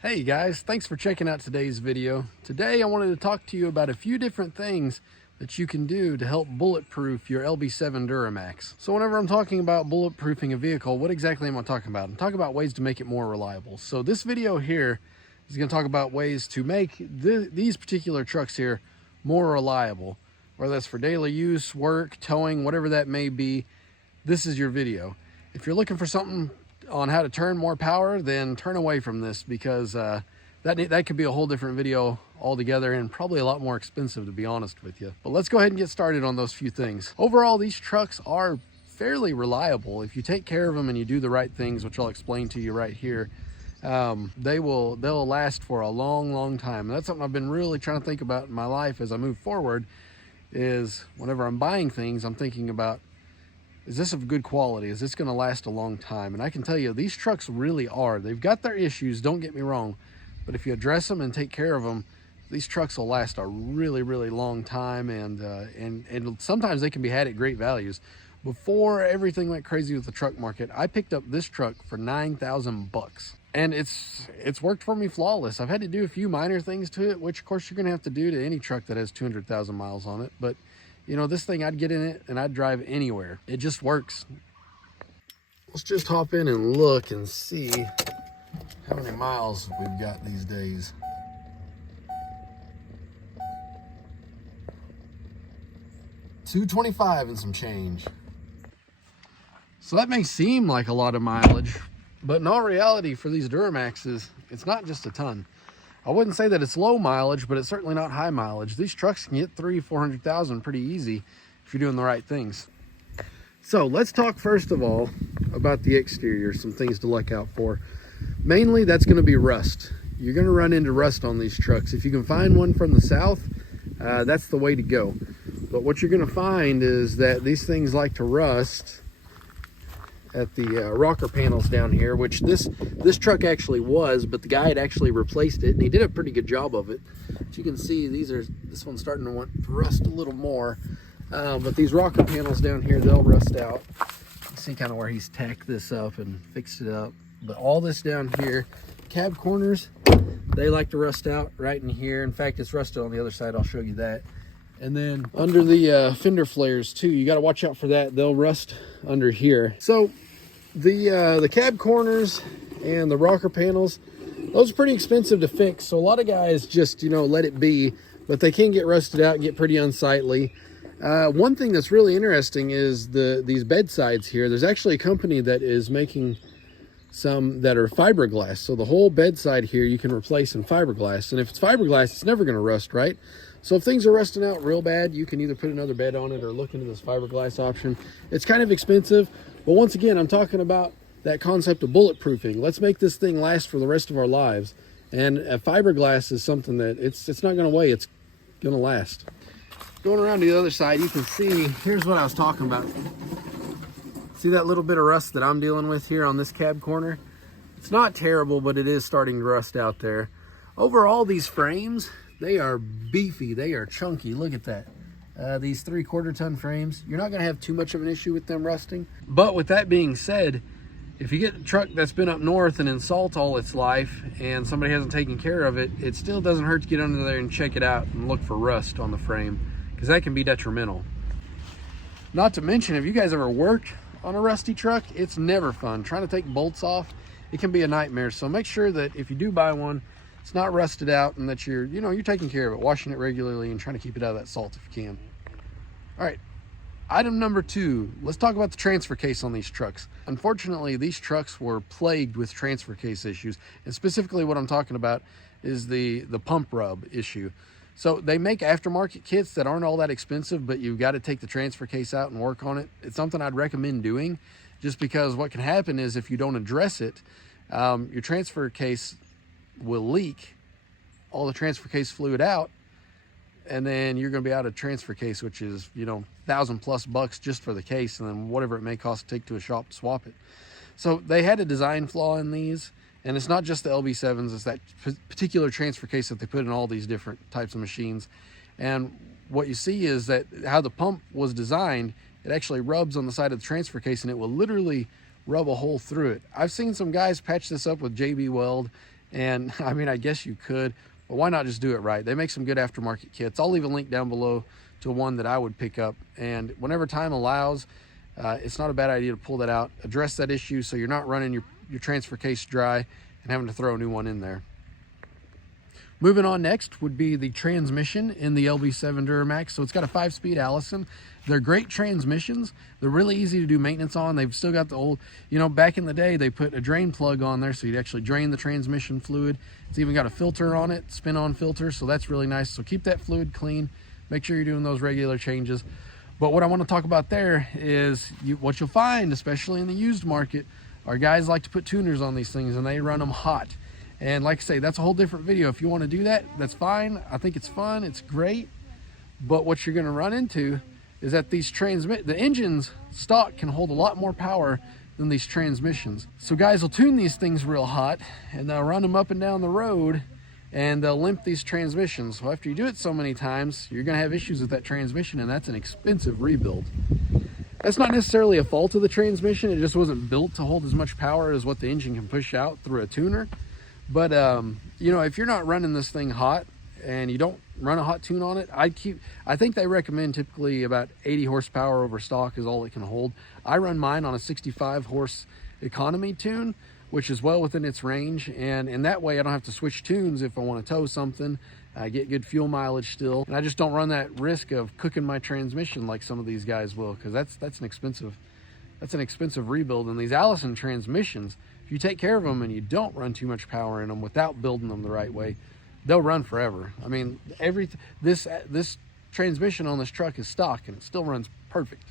Hey guys, thanks for checking out today's video. Today I wanted to talk to you about a few different things that you can do to help bulletproof your LB7 Duramax. So whenever I'm talking about bulletproofing a vehicle, what exactly am I talking about? I'm talking about ways to make it more reliable. So this video here is going to talk about ways to make these particular trucks here more reliable, whether that's for daily use, work, towing, whatever that may be. This is your video. If you're looking for something on how to turn more power, then turn away from this, because that could be a whole different video altogether and probably a lot more expensive, to be honest with you. But let's go ahead and get started on those few things. Overall, these trucks are fairly reliable if you take care of them and you do the right things, which I'll explain to you right here. They'll last for a long time, and that's something I've been really trying to think about in my life as I move forward. Is whenever I'm buying things, I'm thinking about, is this of good quality? Is this going to last a long time? And I can tell you, these trucks really are. They've got their issues, don't get me wrong, but if you address them and take care of them, these trucks will last a really long time, and sometimes they can be had at great values. Before everything went crazy with the truck market, I picked up this truck for $9,000, and it's worked for me flawless. I've had to do a few minor things to it, which of course you're going to have to do to any truck that has 200,000 miles on it, but you know, this thing, I'd get in it and I'd drive anywhere. It just works. Let's just hop in and look and see how many miles we've got these days. $225 and some change. So that may seem like a lot of mileage, but in all reality, for these Duramaxes, it's not just a ton. I wouldn't say that it's low mileage, but it's certainly not high mileage. These trucks can get 300,000-400,000 pretty easy if you're doing the right things. So let's talk first of all about the exterior, some things to look out for. Mainly, that's going to be rust. You're going to run into rust on these trucks. If you can find one from the south, that's the way to go. But what you're going to find is that these things like to rust at the rocker panels down here, which this truck actually was, but the guy had actually replaced it, and he did a pretty good job of it. As you can see, this one's starting to want to rust a little more, but these rocker panels down here, they'll rust out. You see kind of where he's tacked this up and fixed it up. But all this down here, cab corners, they like to rust out right in here. In fact, it's rusted on the other side. I'll show you that. And then under the fender flares too, you got to watch out for that. They'll rust under here. So the cab corners and the rocker panels, those are pretty expensive to fix. So a lot of guys just, you know, let it be, but they can get rusted out and get pretty unsightly. One thing that's really interesting is these bedsides here. There's actually a company that is making some that are fiberglass. So the whole bedside here you can replace in fiberglass. And if it's fiberglass, it's never going to rust, right? So if things are rusting out real bad, you can either put another bed on it or look into this fiberglass option. It's kind of expensive, but once again, I'm talking about that concept of bulletproofing. Let's make this thing last for the rest of our lives. And fiberglass is something that it's not going to weigh, it's going to last. Going around to the other side, you can see, here's what I was talking about. See that little bit of rust that I'm dealing with here on this cab corner? It's not terrible, but it is starting to rust out there. Overall, these frames, they are beefy, they are chunky. Look at that. These 3/4 ton frames, you're not going to have too much of an issue with them rusting. But with that being said, if you get a truck that's been up north and in salt all its life and somebody hasn't taken care of it, it still doesn't hurt to get under there and check it out and look for rust on the frame, because that can be detrimental. Not to mention, if you guys ever worked on a rusty truck, it's never fun. Trying to take bolts off, it can be a nightmare. So make sure that if you do buy one, it's not rusted out, and that you're taking care of it, washing it regularly and trying to keep it out of that salt if you can. All right, item number 2, let's talk about the transfer case on these trucks. Unfortunately, these trucks were plagued with transfer case issues, and specifically what I'm talking about is the pump rub issue. So they make aftermarket kits that aren't all that expensive, but you've got to take the transfer case out and work on it. It's something I'd recommend doing, just because what can happen is if you don't address it, your transfer case will leak all the transfer case fluid out, and then you're going to be out of transfer case, which is, you know, $1,000+ just for the case, and then whatever it may cost to take to a shop to swap it. So they had a design flaw in these, and it's not just the LB7s, it's that particular transfer case that they put in all these different types of machines. And what you see is that how the pump was designed, it actually rubs on the side of the transfer case, and it will literally rub a hole through it. I've seen some guys patch this up with JB Weld, And I mean, I guess you could, but why not just do it right? They make some good aftermarket kits. I'll leave a link down below to one that I would pick up. And whenever time allows, it's not a bad idea to pull that out, address that issue so you're not running your transfer case dry and having to throw a new one in there. Moving on, next would be the transmission in the LB7 Duramax. So it's got a 5-speed Allison. They're great transmissions. They're really easy to do maintenance on. They've still got the old, you know, back in the day, they put a drain plug on there so you'd actually drain the transmission fluid. It's even got a filter on it, spin-on filter, so that's really nice. So keep that fluid clean. Make sure you're doing those regular changes. But what I want to talk about there is what you'll find, especially in the used market, are guys like to put tuners on these things and they run them hot. And like I say, that's a whole different video. If you want to do that, that's fine. I think it's fun, it's great. But what you're going to run into is that the engines stock can hold a lot more power than these transmissions. So guys will tune these things real hot and they'll run them up and down the road and they'll limp these transmissions. So after you do it so many times, you're going to have issues with that transmission, and that's an expensive rebuild. That's not necessarily a fault of the transmission. It just wasn't built to hold as much power as what the engine can push out through a tuner. But you know, if you're not running this thing hot and you don't run a hot tune on it, I think they recommend typically about 80 horsepower over stock is all it can hold. I run mine on a 65 horse economy tune, which is well within its range, and in that way I don't have to switch tunes if I want to tow something. I get good fuel mileage still, and I just don't run that risk of cooking my transmission like some of these guys will, because that's an expensive rebuild. And these Allison transmissions, if you take care of them and you don't run too much power in them without building them the right way, they'll run forever. I mean, this transmission on this truck is stock and it still runs perfect.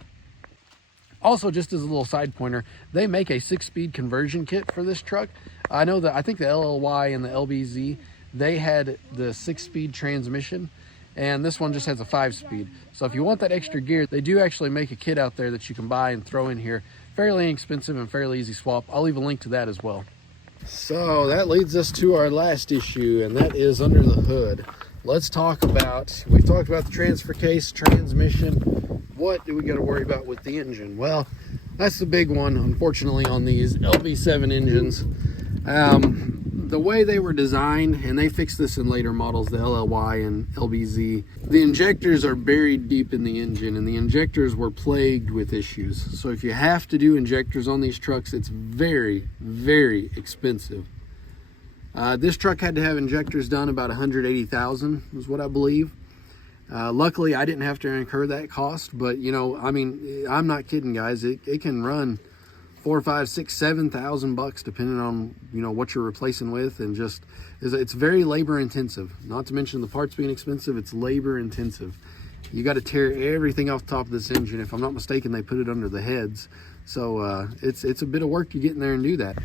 Also, just as a little side pointer, they make a 6-speed conversion kit for this truck. I think the LLY and the LBZ, they had the 6-speed transmission, and this one just has a 5-speed. So if you want that extra gear, they do actually make a kit out there that you can buy and throw in here. Fairly inexpensive and fairly easy swap. I'll leave a link to that as well. So that leads us to our last issue, and that is under the hood. We've talked about the transfer case, transmission. What do we got to worry about with the engine? Well, that's the big one, unfortunately, on these LB7 engines. The way they were designed, and they fixed this in later models, the LLY and LBZ, the injectors are buried deep in the engine, and the injectors were plagued with issues. So if you have to do injectors on these trucks, it's very, very expensive. This truck had to have injectors done about $180,000 is what I believe. Luckily, I didn't have to incur that cost, but you know, I mean, I'm not kidding, guys. It can run $4,000, $5,000, $6,000, $7,000 depending on, you know, what you're replacing with, and just it's very labor intensive. Not to mention the parts being expensive, it's labor intensive. You got to tear everything off the top of this engine. If I'm not mistaken, they put it under the heads, so it's a bit of work to get in there and do that.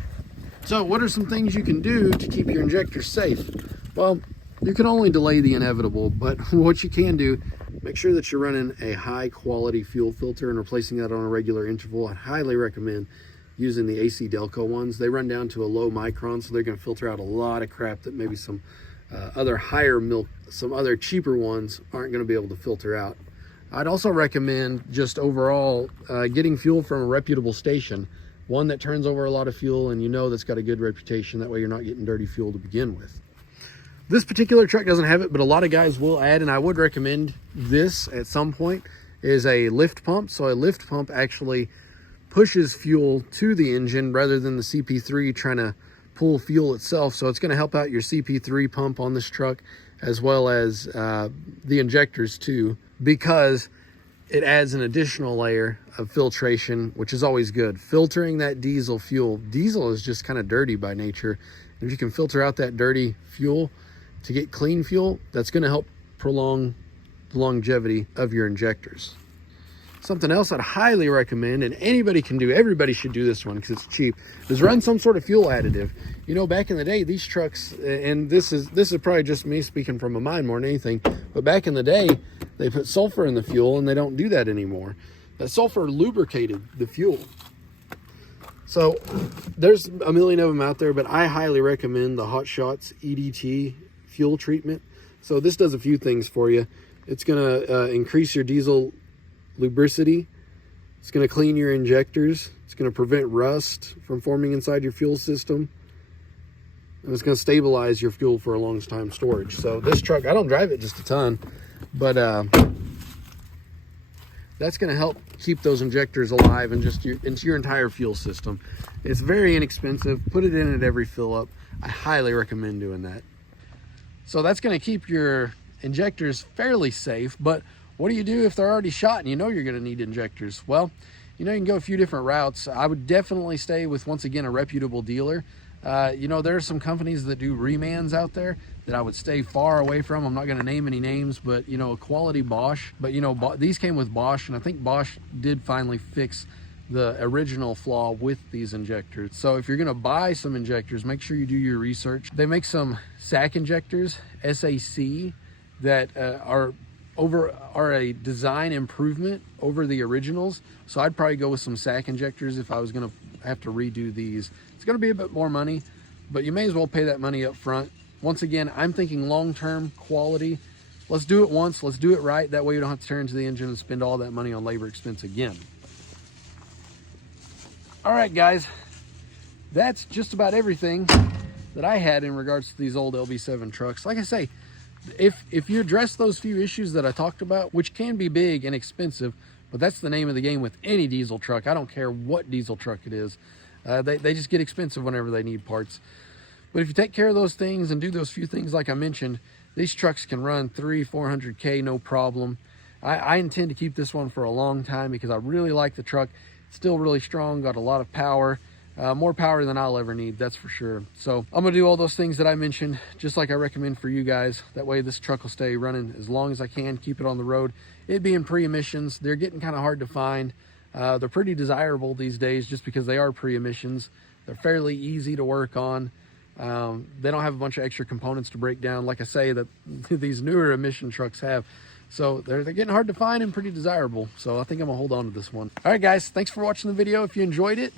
So what are some things you can do to keep your injectors safe? Well, you can only delay the inevitable, but what you can do, make sure that you're running a high quality fuel filter and replacing that on a regular interval. I highly recommend using the AC Delco ones. They run down to a low micron, so they're going to filter out a lot of crap that maybe some other cheaper ones aren't going to be able to filter out. I'd also recommend just overall getting fuel from a reputable station, one that turns over a lot of fuel and you know that's got a good reputation. That way you're not getting dirty fuel to begin with. This particular truck doesn't have it, but a lot of guys will add, and I would recommend this at some point, is a lift pump. So a lift pump actually pushes fuel to the engine rather than the CP3 trying to pull fuel itself. So it's going to help out your CP3 pump on this truck, as well as the injectors too, because it adds an additional layer of filtration, which is always good. Filtering that diesel fuel. Diesel is just kind of dirty by nature. If you can filter out that dirty fuel to get clean fuel, that's going to help prolong the longevity of your injectors. Something else I'd highly recommend, and anybody can do, everybody should do this one because it's cheap, is run some sort of fuel additive. You know, back in the day, these trucks, and this is probably just me speaking from my mind more than anything, but back in the day, they put sulfur in the fuel, and they don't do that anymore. That sulfur lubricated the fuel. So there's a million of them out there, but I highly recommend the Hot Shots EDT fuel treatment. So this does a few things for you. It's going to increase your diesel lubricity. It's going to clean your injectors. It's going to prevent rust from forming inside your fuel system. and it's going to stabilize your fuel for a long time storage. So this truck, I don't drive it just a ton, but that's going to help keep those injectors alive and just into your entire fuel system. It's very inexpensive. Put it in at every fill up. I highly recommend doing that. So that's going to keep your injectors fairly safe. But what do you do if they're already shot and you know you're going to need injectors? Well, you know, you can go a few different routes. I would definitely stay with, once again, a reputable dealer. You know, there are some companies that do remans out there that I would stay far away from. I'm not going to name any names, but, you know, a quality Bosch. But, you know, these came with Bosch, and I think Bosch did finally fix the original flaw with these injectors. So if you're going to buy some injectors, make sure you do your research. They make some SAC injectors, SAC, that are a design improvement over the originals. So I'd probably go with some SAC injectors if I was going to have to redo these. It's going to be a bit more money, but you may as well pay that money up front. Once again, I'm thinking long-term quality. Let's do it once, let's do it right. That way you don't have to turn to the engine and spend all that money on labor expense again. All right, guys, that's just about everything that I had in regards to these old LB7 trucks. Like I say, if you address those few issues that I talked about, which can be big and expensive, but that's the name of the game with any diesel truck. I don't care what diesel truck it is. They just get expensive whenever they need parts. But if you take care of those things and do those few things like I mentioned, these trucks can run 300-400K, no problem. I intend to keep this one for a long time because I really like the truck. It's still really strong, got a lot of power. More power than I'll ever need, that's for sure. So I'm gonna do all those things that I mentioned, just like I recommend for you guys. That way this truck will stay running as long as I can, keep it on the road. It being pre-emissions, they're getting kind of hard to find. They're pretty desirable these days just because they are pre-emissions. They're fairly easy to work on. They don't have a bunch of extra components to break down, like I say, that these newer emission trucks have. So they're getting hard to find and pretty desirable. So I think I'm gonna hold on to this one. All right, guys, thanks for watching the video. If you enjoyed it,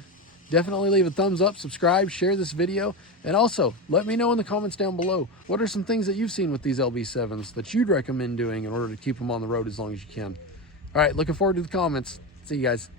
definitely leave a thumbs up, subscribe, share this video, and also let me know in the comments down below, what are some things that you've seen with these LB7s that you'd recommend doing in order to keep them on the road as long as you can. All right, looking forward to the comments. See you guys.